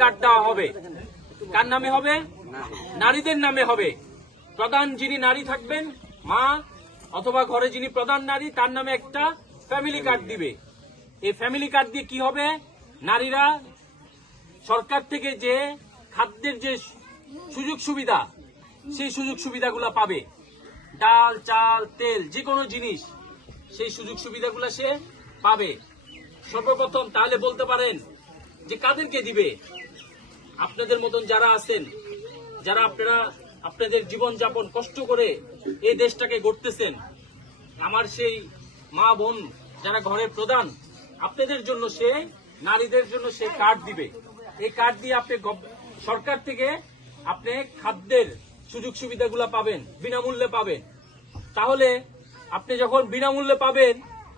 Card দেওয়া হবে। কার নামে হবে? নারীদের নামে হবে। প্রধান যিনি নারী থাকবেন, মা অথবা ঘরে যিনি প্রধান নারী, তার নামে একটা ফ্যামিলি কার্ড দিবে। এই ফ্যামিলি কার্ড দিয়ে কি হবে? নারীরা সরকার থেকে যে খাদ্যের যে সুযোগ সুবিধা, সেই সুযোগ সুবিধাগুলো পাবে। ডাল, চাল, তেল, যে কোনো জিনিস, সেই সুযোগ সুবিধাগুলো সে পাবে। সর্বপ্রথম তাহলে বলতে পারেন যে কাদেরকে দিবে? আপনাদের মতন যারা আছেন, যারা আপনারা আপনাদের জীবনযাপন কষ্ট করে এই দেশটাকে গড়তেছেন, আমার সেই মা বোন যারা ঘরের প্রধান, আপনাদের জন্য সে, নারীদের জন্য সে কার্ড দিবে। এই কার্ড দিয়ে আপনি সরকার থেকে আপনি খাদ্যের সুযোগ সুবিধাগুলো পাবেন, বিনামূল্যে পাবেন। তাহলে আপনি যখন বিনামূল্যে পাবেন,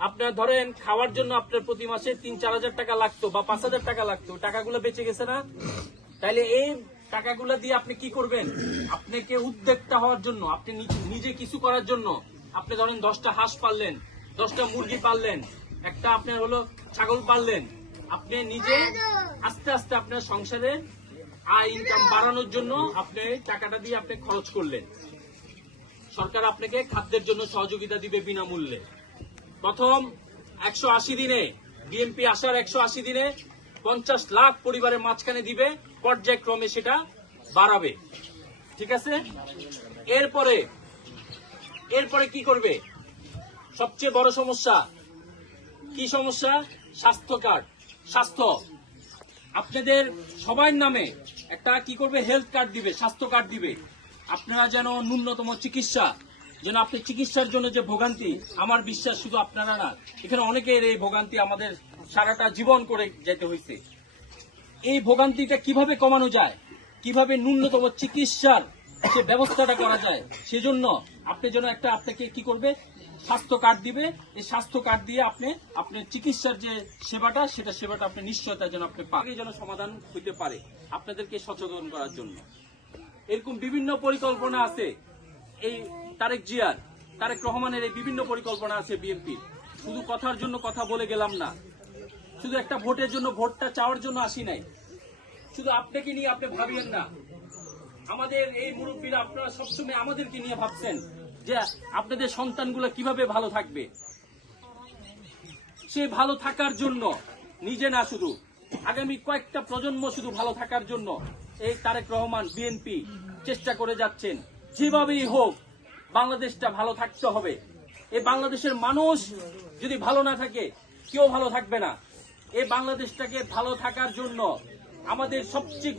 আপনার ধরেন খাওয়ার জন্য আপনার প্রতি মাসে 3-4 হাজার টাকা লাগতো বা 5 হাজার টাকা লাগতো, টাকাগুলো বেঁচে গেছে না? তাইলে এই টাকাগুলো দিয়ে আপনি কি করবেন? আপনাকে উদ্যোক্তা হওয়ার জন্য, আপনি নিজে কিছু করার জন্য, আপনি ধরেন 10টা হাঁস পাললেন, 10টা মুরগি পাললেন, একটা আপনার হলো ছাগল পাললেন। আপনি নিজে আস্তে আস্তে আপনার সংসারে আয় ইনকাম বাড়ানোর জন্য আপনি টাকাটা দিয়ে আপনি খরচ করলেন। সরকার আপনাকে খাদ্যের জন্য সহযোগিতা দিবে বিনামূল্যে। প্রথম 180 দিনে, বিএনপি আসার 180 দিনে 50 লাখ পরিবারের মাঝখানে দিবে, পর্যায়ক্রমে সেটা বাড়াবে। ঠিক আছে? এরপরে কি করবে? সবচেয়ে বড় সমস্যা কি সমস্যা? স্বাস্থ্য কার্ড। স্বাস্থ্য আপনাদের সবার নামে একটা কি করবে? হেলথ কার্ড দিবে, স্বাস্থ্য কার্ড দিবে। আপনারা যেন ন্যূনতম চিকিৎসা, যেন আপনি চিকিৎসার জন্য যে ভোগান্তি, আমার বিশ্বাস শুধু আপনারা না, এখানে অনেকের এই ভোগান্তি আমাদের সারাটা জীবন করে যেতে হয়েছে। এই ভোগান্তিটা কিভাবে কমানো যায়, কিভাবে ন্যূনতম চিকিৎসার যে ব্যবস্থাটা করা যায়, সেজন্য আপনি যেন একটা আপনাকে কি করবে? স্বাস্থ্য কার্ড দিবে। এই স্বাস্থ্য কার্ড দিয়ে আপনি আপনার চিকিৎসার যে সেবাটা, সেবাটা আপনি নিশ্চয়তা যেন আপনি পাবে, যেন সমাধান হইতে পারে, আপনাদেরকে সচেতন করার জন্য। এরকম বিভিন্ন পরিকল্পনা আছে। এই তারেক রহমানের এই বিভিন্ন পরিকল্পনা আছে বিএনপির। শুধু কথার জন্য কথা বলে গেলাম না, শুধু একটা ভোটের জন্য, ভোটটা চাওয়ার জন্য আসি নাই। শুধু আপনাকে নিয়ে আপনি ভাবিয়েন না। আমাদের এই মুরব্বীরা, আপনারা সবসময় আমাদেরকে নিয়ে ভাবছেন যে আপনাদের সন্তানগুলো কিভাবে ভালো থাকবে। সে ভালো থাকার জন্য নিজে না, শুধু আগামী কয়েকটা প্রজন্ম শুধু ভালো থাকার জন্য এই তারেক রহমান, বিএনপি চেষ্টা করে যাচ্ছেন। যেভাবেই হোক বাংলাদেশটা ভালো থাকতে হবে। এই বাংলাদেশের মানুষ যদি ভালো না থাকে, কেউ ভালো থাকবে না। এই বাংলাদেশটাকে ভালো থাকার জন্য আমাদের সবচেয়ে